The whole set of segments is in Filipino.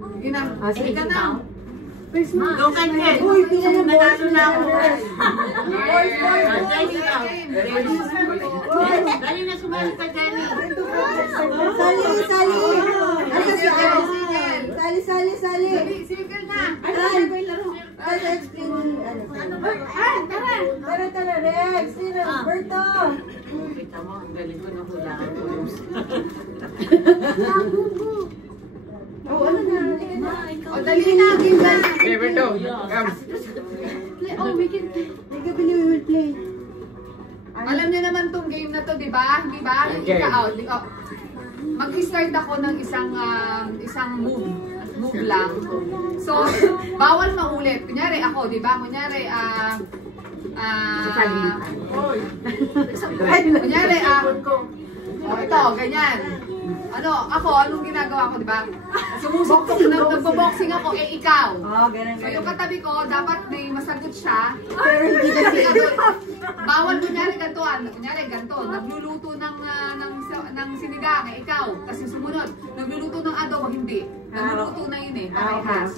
Sige na. Sige ka na. Go kan Ken. Uy, pila na Nanalo na ako. Boys. Dali na sumali ka, Jenny. Sali. Circle na. Tara, Rex. Sino? Berto. Kita mo, ang galing ko na hula. Oh, ano na? O, dali na. Game na. Okay, Berto. Come. We will play. Alam niyo naman tong game na to, di ba? Di ba? Okay. Mag-start ako ng isang move lang. So, bawal maulit. Kunyari ako, di ba? Kunyari, ito, ganyan. Anong ginagawa ko, di ba? Sumusuktok, nagbo-boxing ako, ikaw. Ganun. So, yung katabi ko, dapat may masagot siya. Pero hindi kasi. Bawal, kunyari ganito, nagluluto ng sinigang, ikaw. Kasi sumunod, nagluluto ng adobo, hindi. Nagluluto na yun eh. Parehas.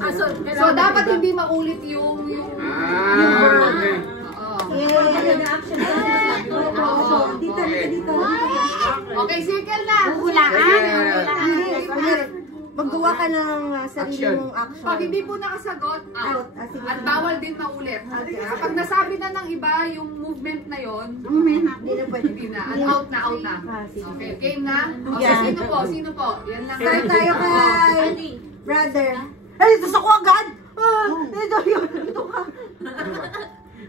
So, dapat hindi maulit yung Okay. Dito. Okay, circle na. Maggawa ka ng sarili mong action. Pag hindi po nakasagot, out. At bawal din maulit. Kapag nasabi na ng iba yung movement na yon, Hindi na pwede. hindi na. At out na. Okay, game na. Okay, sino po? Yan lang. Start tayo kay brother. Ay, ito sa ko agad! Ito ka.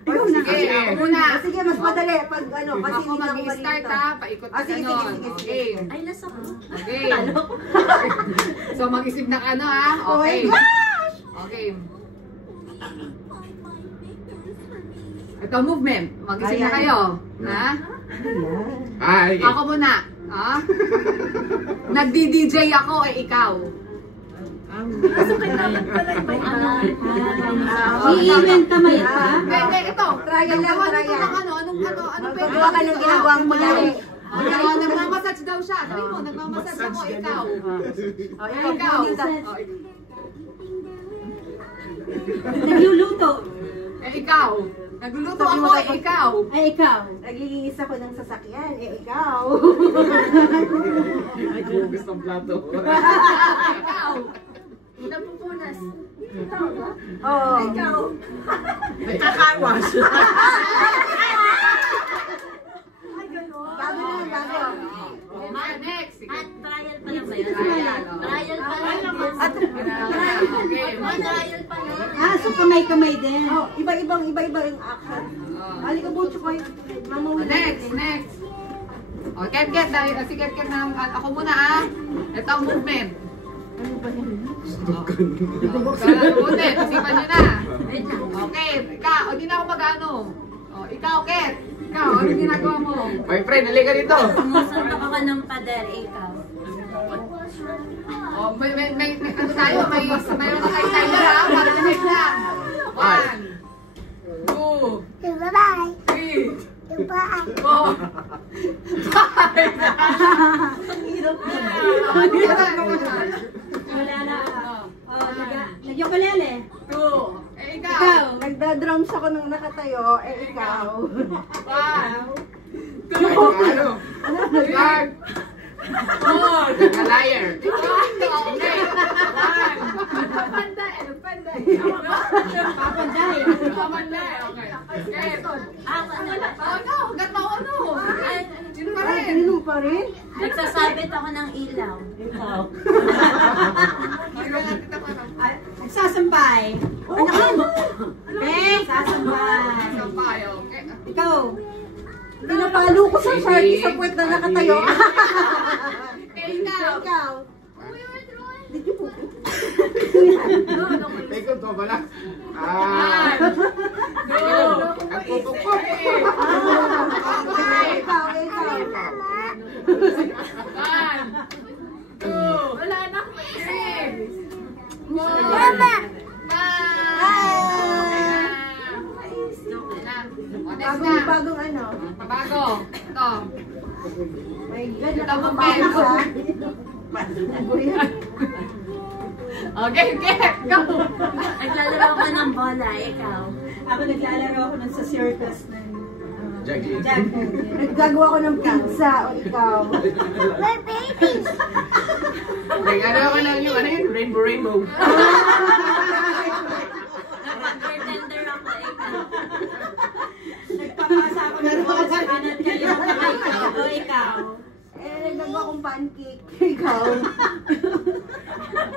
Sige, ako muna. Sige, mas madali. Pag kasi Ako hindi ako mag-i-start malito. ha. Paikot ka Sige. Okay. Ay, nasa ko. Okay. So, mag-isip na ano ha. Oh my Okay. gosh! Okay. Ito, movement. Mag-isip na kayo. Ha? Ay. Ako muna. Ha? Nagdi-DJ ako, ikaw. I-event naman pa. Hindi, ito. Trial lang, Gagawa trial. nito ng ano pwede? Magawa ka ng ginagawa mo lagi. Nagmamassage daw siya. Sabi mo, nagmamassage ako, ikaw. Ikaw. Nagluluto. Ikaw. Nagluluto ako, ikaw. Ay, ikaw. Naglilinis ako ng sasakyan. Ikaw. Ay, gusto ng plato. Ikaw. Napupunas. Oo. Ikaw. Nagkakawas. Bago na, bago. Next. At trial pa lang ba yun? Trial. Trial pa lang. Okay. Trial pa lang. So kamay-kamay din. Oh, iba-iba yung action. Halika butso kayo. Mama, Next. O, Ket, si Ket na, ako muna Ito ang movement. Ano ba yan? Movement, isipan nyo na. Okay, ikaw, hindi na ako mag-ano. O, ikaw, Ket. Ikaw, ano ginagawa mo? My friend, halika dito. Sumusuntok ako ng pader, ikaw. O, may ano tayo, mayroon na kayo timer ha, para sa next na. 1, 2, Bye-bye. 3, Bye. 4, 5. Wala na. Nagyokalele. 2, ikaw. Ikaw. Nagda-drums ako nung nakatayo. Ikaw. 1, 2, Ano? Guard. 4, A liar. okay. 1, Papanday. Papanday. Okay. Ano? Hanggat mo ano? Sino pa rin? Sino pa rin? Nagsasabit ako ng ilaw. Ikaw. Nagsasampay. Okay, sasampay. Sampay, okay. Ikaw. Pinapalo ko sa party sa puwet na nakatayo. Ikaw. Ikaw. Did you put Ikot mo pala. 1, 2, Ang putok ko. Ikaw. 1, 2, Wala na. 3, 4, Mama. 5. Bagong ano? Pabago. Ito. My God, Ito mo, nakakabakas Ben. ha. Okay, go! Naglalaro ako ng bola, ikaw. Ako naglalaro ako nun sa circus ng Juggling. Naggagawa ko ng pizza o ikaw. My babies! Ano ako lang yung ano yun? Rainbow. Bartender ako, ikaw. Nagpapasa ako ng bola sa Anat kayo, ikaw. O ikaw. Naggagawa akong pancake. Ikaw.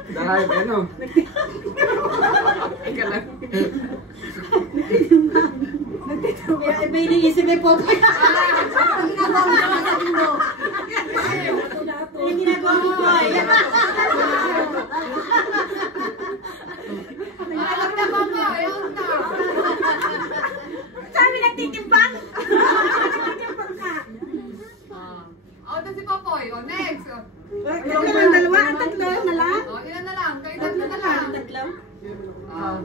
Dahil ano? Ika lang. May iniisip may photo. Ang ginagawa mo naman sa mundo. Yung ginagawa mo ko ay. Alam na mama, ayaw na. Sabi nagtitimbang. Nagtitimbang ka. Ito si Popoy. Next. Dalawa, tatlo na lang. Ilan na lang? Kayo tatlo na lang. Tatlo.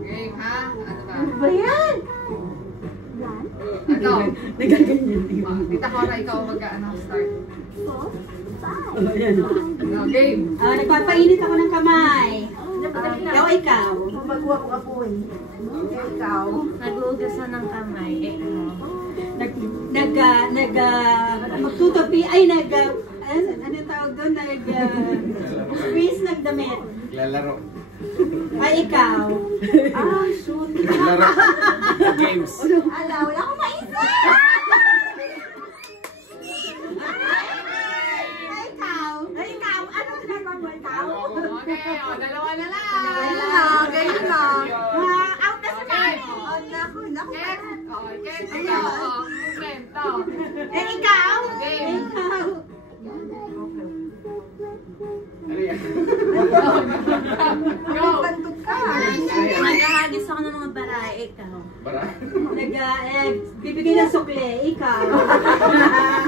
Game ha? Ano ba? Ano ba yan? Ito. Nagaganyan. Tita Cora, ikaw mag-start. Ayan. Game. Nagpapainit ako ng kamay. Ikaw. Magwawapoy. Ikaw. Nag-uugasan ng kamay, ikaw. Magtutupi, ano tawag doon? Squeeze ng damit. Lalaro. Ay, ikaw. Shoot. Laro. Games. Ala, wala akong maisip! Ay, ikaw. Ano ginagawa mo, ikaw? Okay, dalawa na lang. Ganyan lang. Out na sa Okay. Naku. Ken, Ken, ikaw. Movement, to. Ikaw? Game. Ikaw. Ano yan? Go. Pantok ka. Naghahagis ako ng mga baray, ikaw. Bara? Bibigay ng sukle. Ikaw.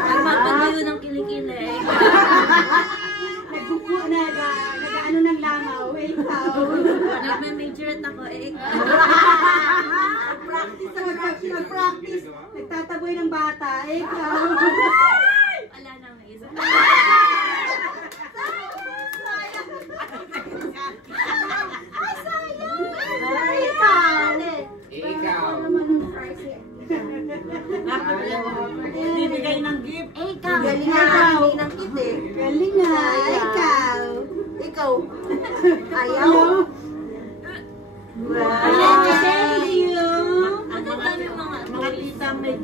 Nagpapagayo ng kilikili, ikaw. Nag-ano ng langaw. Ikaw. Nagme-majorette ako, ikaw. Practice. Nagtataboy ng bata. Ikaw. Wala nang isa. Ikaw. Bibigay ng gift. Ikaw. Galing nga. Ng gift eh. Galing nga. Ikaw. Ikaw. Ayaw. Wow. Thank you. Thank you. Ang dami mga tita may